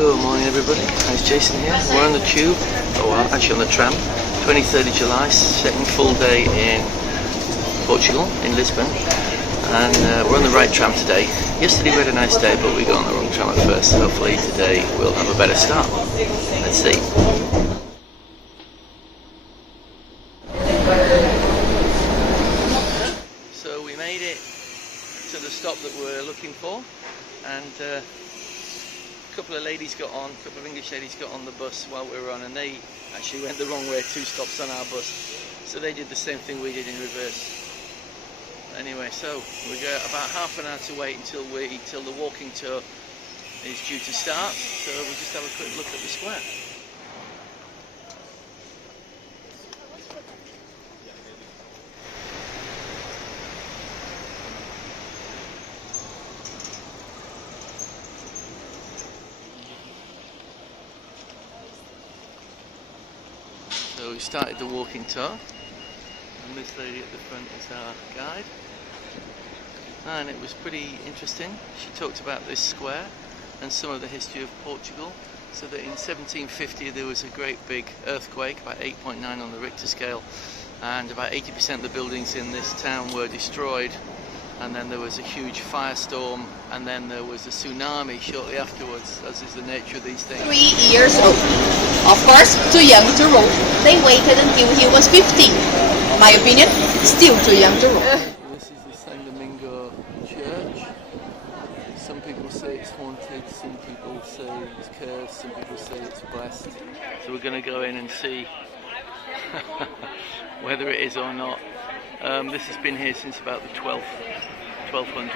Good morning everybody, it's Jason here. We're on the tube, actually on the tram, 23rd of July, second full day in Portugal, in Lisbon, and we're on the right tram today. Yesterday we had a nice day, but we got on the wrong tram at first, so hopefully today we'll have a better start. Let's see. So we made it to the stop that we're looking for, and a couple of ladies got on, a couple of English ladies got on the bus while we were on, and they actually went the wrong way 2 stops on our bus, so they did the same thing we did in reverse. Anyway, so we got about half an hour to wait until the walking tour is due to start, so we'll just have a quick look at the square. So we started the walking tour, and this lady at the front is our guide, and it was pretty interesting. She talked about this square and some of the history of Portugal, so that in 1750 there was a great big earthquake, about 8.9 on the Richter scale, and about 80% of the buildings in this town were destroyed, and then there was a huge firestorm, and then there was a tsunami shortly afterwards, as is the nature of these things. 3 years old. Of course, too young to roll. They waited until he was 15. My opinion, still too young to roll. This is the San Domingo church. Some people say it's haunted, some people say it's cursed, some people say it's blessed. So we're going to go in and see whether it is or not. This has been here since about the 1200s.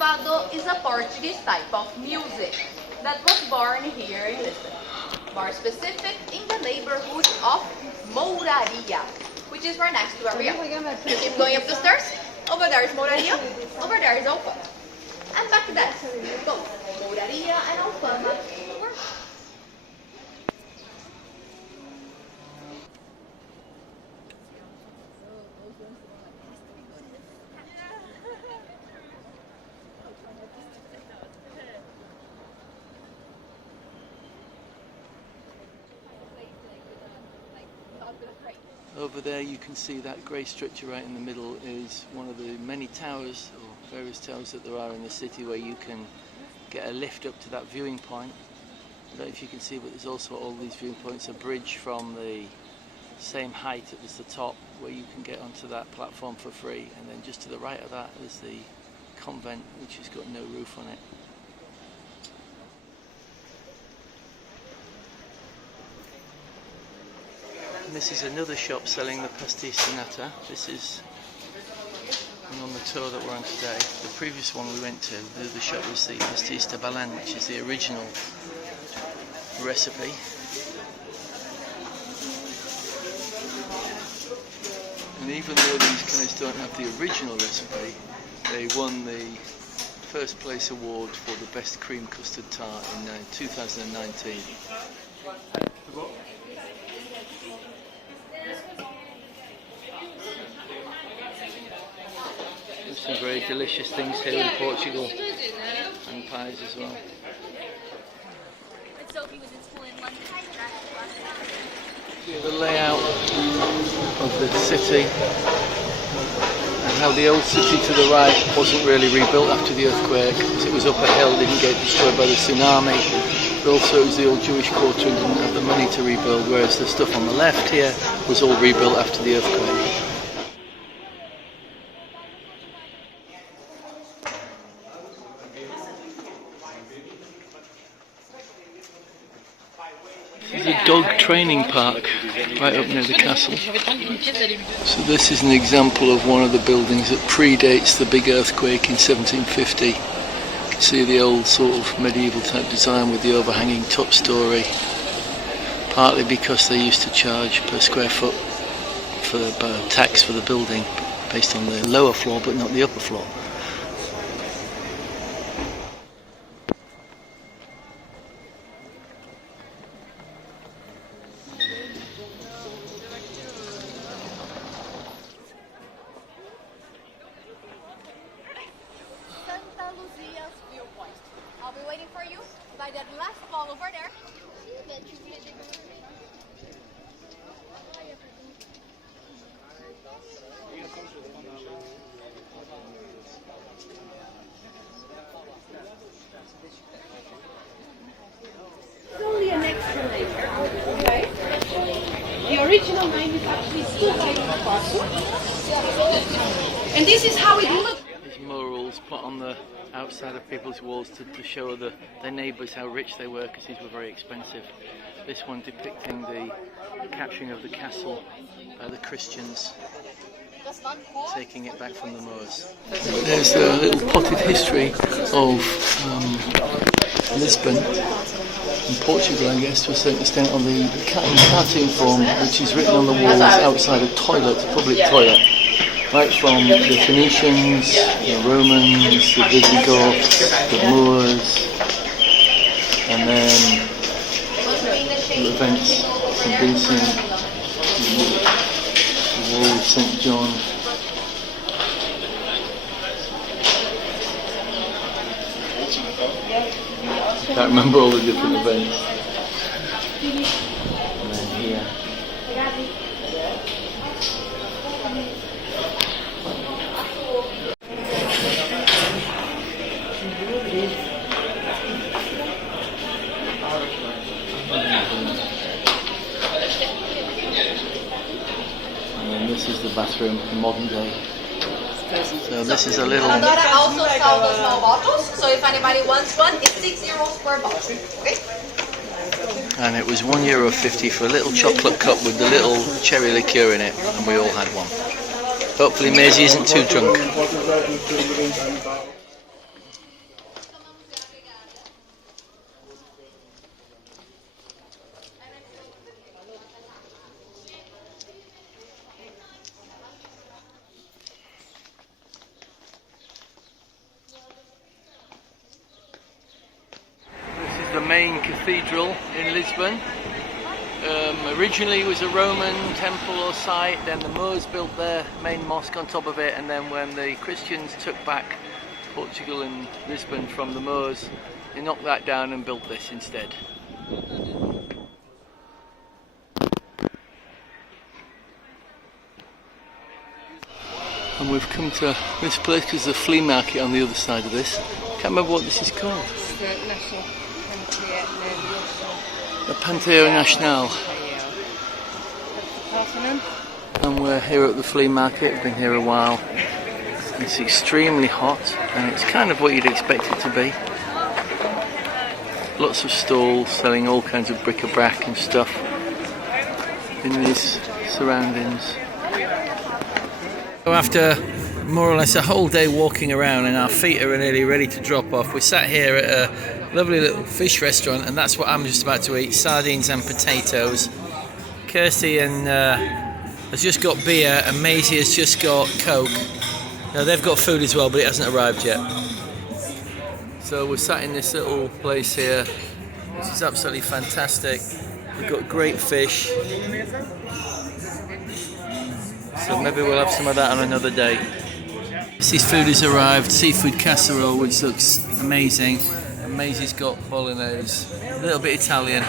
Fado is a Portuguese type of music that was born here in Lisbon, more specific in the neighborhood of Mouraria, which is right next to where we are. You keep going up the stairs, over there is Mouraria, over there is Alfama. And back there, go Mouraria and Alfama. Over there you can see that grey structure right in the middle is one of the many towers, or various towers that there are in the city, where you can get a lift up to that viewing point. I don't know if you can see, but there's also all these viewing points, a bridge from the same height as the top where you can get onto that platform for free, and then just to the right of that is the convent, which has got no roof on it. And this is another shop selling the pastis de nata. This is on the tour that we're on today. The previous one we went to, the shop was the pastis de Belén, which is the original recipe. And even though these guys don't have the original recipe, they won the first place award for the best cream custard tart in 2019. Some very delicious things here in Portugal, and pies as well. The layout of the city, and how the old city to the right wasn't really rebuilt after the earthquake, because it was up a hill, didn't get destroyed by the tsunami, but also it was the old Jewish quarter and didn't have the money to rebuild, whereas the stuff on the left here was all rebuilt after the earthquake. There's a dog training park right up near the castle. So this is an example of one of the buildings that predates the big earthquake in 1750. You can see the old sort of medieval type design with the overhanging top story. Partly because they used to charge per square foot for tax for the building based on the lower floor but not the upper floor. I'll be waiting for you by that last wall over there. It's only an extra layer, okay? The original name is actually still Castle. And this is how it looks. There's murals put on the outside of people's walls to show their neighbours how rich they were, because these were very expensive. This one depicting the capturing of the castle by the Christians, taking it back from the Moors. There's a little potted history of Lisbon in Portugal, I guess, to a certain extent, on the cartoon form, which is written on the walls outside a toilet, a public toilet. Right from the Phoenicians, the Romans, the Visigoths, the Moors, and then the events of St. Vincent, the wall of St. John. I can't remember all the different events. And then here. This is the bathroom in modern day. So this is a little... Dora also sells the small bottles, so if anybody wants one, it's €6 per bottle, okay? And it was €1.50 for a little chocolate cup with the little cherry liqueur in it, and we all had one. Hopefully Maisie isn't too drunk. The main cathedral in Lisbon. Originally it was a Roman temple or site, then the Moors built their main mosque on top of it, and then when the Christians took back Portugal and Lisbon from the Moors, they knocked that down and built this instead. And we've come to this place because there's a flea market on the other side of this. Can't remember what this is called. The Panteão Nacional. And we're here at the flea market. We've been here a while. It's extremely hot, and it's kind of what you'd expect it to be. Lots of stalls selling all kinds of bric-a-brac and stuff in these surroundings. So after more or less a whole day walking around and our feet are nearly ready to drop off, we sat here at a lovely little fish restaurant, and that's what I'm just about to eat, sardines and potatoes. Kirsty has just got beer, and Maisie has just got Coke. Now they've got food as well, but it hasn't arrived yet. So we're sat in this little place here, which is absolutely fantastic. We've got great fish. So maybe we'll have some of that on another day. This food has arrived, seafood casserole, which looks amazing. And Maisie's got bolognese, a little bit Italian.